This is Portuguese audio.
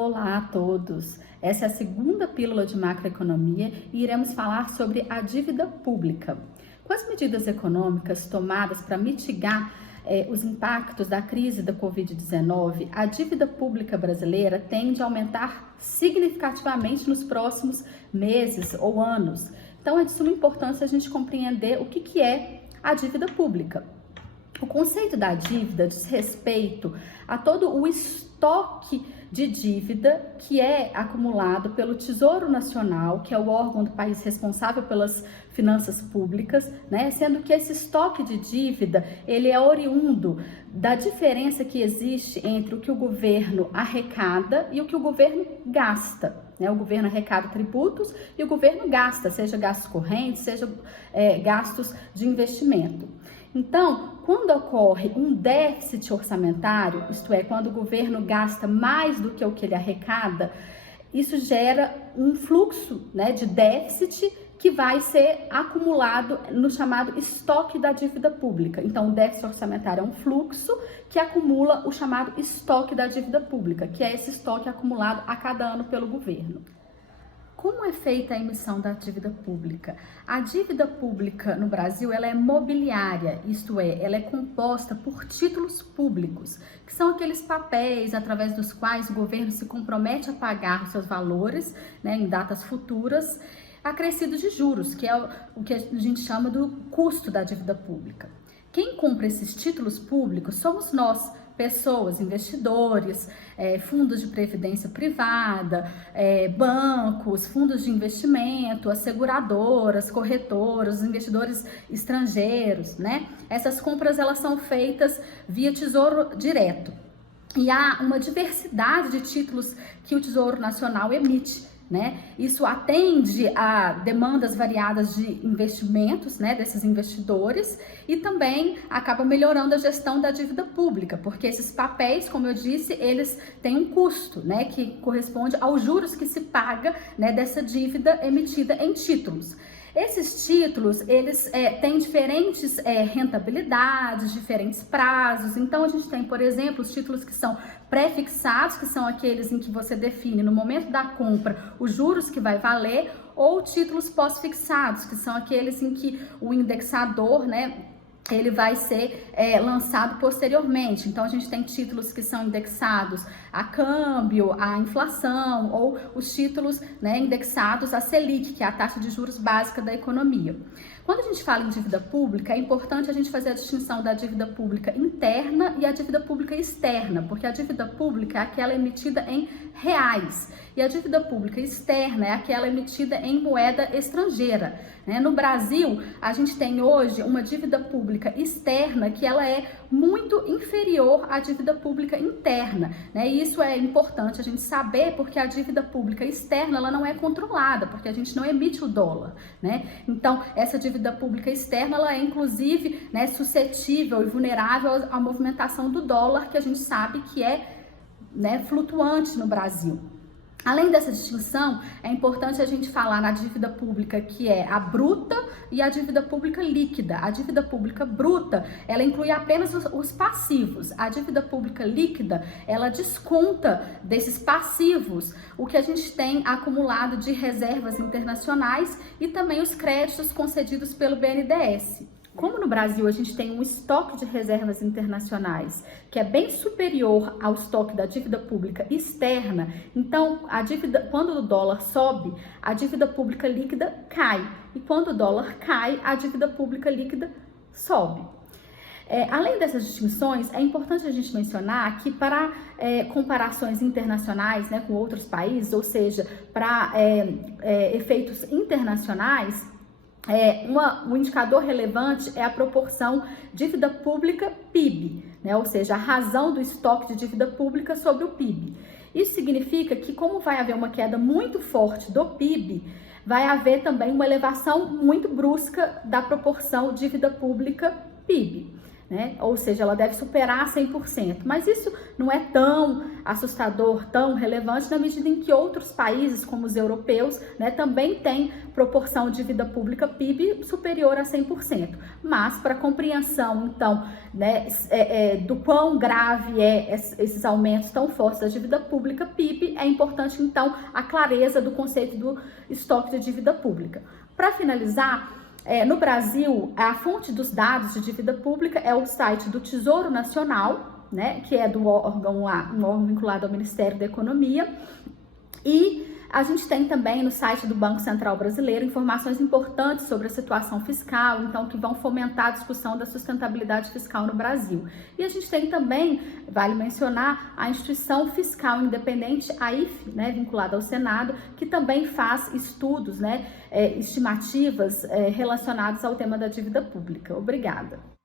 Olá a todos! Essa é a segunda pílula de macroeconomia e iremos falar sobre a dívida pública. Com as medidas econômicas tomadas para mitigar os impactos da crise da Covid-19, a dívida pública brasileira tende a aumentar significativamente nos próximos meses ou anos. Então é de suma importância a gente compreender o que é a dívida pública. O conceito da dívida diz respeito a todo o estoque de dívida que é acumulado pelo Tesouro Nacional, que é o órgão do país responsável pelas finanças públicas, né? Sendo que esse estoque de dívida, ele é oriundo da diferença que existe entre o que o governo arrecada e o que o governo gasta. O governo arrecada tributos e o governo gasta, seja gastos correntes, seja gastos de investimento. Então, quando ocorre um déficit orçamentário, isto é, quando o governo gasta mais do que o que ele arrecada, isso gera um fluxo, de déficit que vai ser acumulado no chamado estoque da dívida pública. Então, o déficit orçamentário é um fluxo que acumula o chamado estoque da dívida pública, que é esse estoque acumulado a cada ano pelo governo. Como é feita a emissão da dívida pública? A dívida pública no Brasil ela é mobiliária, isto é, ela é composta por títulos públicos, que são aqueles papéis através dos quais o governo se compromete a pagar os seus valores, em datas futuras, acrescidos de juros, que é o que a gente chama do custo da dívida pública. Quem compra esses títulos públicos somos nós, pessoas, investidores, fundos de previdência privada, bancos, fundos de investimento, asseguradoras, corretoras, investidores estrangeiros, Essas compras elas são feitas via Tesouro Direto. E há uma diversidade de títulos que o Tesouro Nacional emite. Isso atende a demandas variadas de investimentos, desses investidores, e também acaba melhorando a gestão da dívida pública, porque esses papéis, como eu disse, eles têm um custo, que corresponde aos juros que se paga, dessa dívida emitida em títulos. Esses títulos, eles têm diferentes rentabilidades, diferentes prazos. Então, a gente tem, por exemplo, os títulos que são pré-fixados, que são aqueles em que você define no momento da compra os juros que vai valer, ou títulos pós-fixados, que são aqueles em que o indexador, ele vai ser lançado posteriormente. Então, a gente tem títulos que são indexados a câmbio, a inflação, ou os títulos indexados a Selic, que é a taxa de juros básica da economia. Quando a gente fala em dívida pública, é importante a gente fazer a distinção da dívida pública interna e a dívida pública externa, porque a dívida pública é aquela emitida em reais e a dívida pública externa é aquela emitida em moeda estrangeira. No Brasil, a gente tem hoje uma dívida pública externa que ela é muito inferior à dívida pública interna, E isso é importante a gente saber, porque a dívida pública externa ela não é controlada, porque a gente não emite o dólar, Então, essa dívida pública externa ela é inclusive suscetível e vulnerável à movimentação do dólar, que a gente sabe que é flutuante no Brasil. Além dessa distinção, é importante a gente falar na dívida pública que é a bruta e a dívida pública líquida. A dívida pública bruta, ela inclui apenas os passivos. A dívida pública líquida, ela desconta desses passivos o que a gente tem acumulado de reservas internacionais e também os créditos concedidos pelo BNDES. Como no Brasil a gente tem um estoque de reservas internacionais que é bem superior ao estoque da dívida pública externa, então a dívida, quando o dólar sobe, a dívida pública líquida cai, e quando o dólar cai, a dívida pública líquida sobe. Além dessas distinções, é importante a gente mencionar que para comparações internacionais com outros países, ou seja, para efeitos internacionais, um indicador relevante é a proporção dívida pública PIB, ou seja, a razão do estoque de dívida pública sobre o PIB. Isso significa que, como vai haver uma queda muito forte do PIB, vai haver também uma elevação muito brusca da proporção dívida pública PIB. né? Ou seja, ela deve superar 100%. Mas isso não é tão assustador, tão relevante, na medida em que outros países, como os europeus, né, também têm proporção de dívida pública PIB superior a 100%. Mas, para compreensão, então, né, do quão grave esses aumentos tão fortes da dívida pública PIB, é importante, então, a clareza do conceito do estoque de dívida pública. Para finalizar, no Brasil, a fonte dos dados de dívida pública é o site do Tesouro Nacional, né, que é do órgão lá, um órgão vinculado ao Ministério da Economia, e a gente tem também no site do Banco Central Brasileiro informações importantes sobre a situação fiscal, então que vão fomentar a discussão da sustentabilidade fiscal no Brasil. E a gente tem também, vale mencionar, a Instituição Fiscal Independente, a IFE, né, vinculada ao Senado, que também faz estudos, né, estimativas relacionadas ao tema da dívida pública. Obrigada.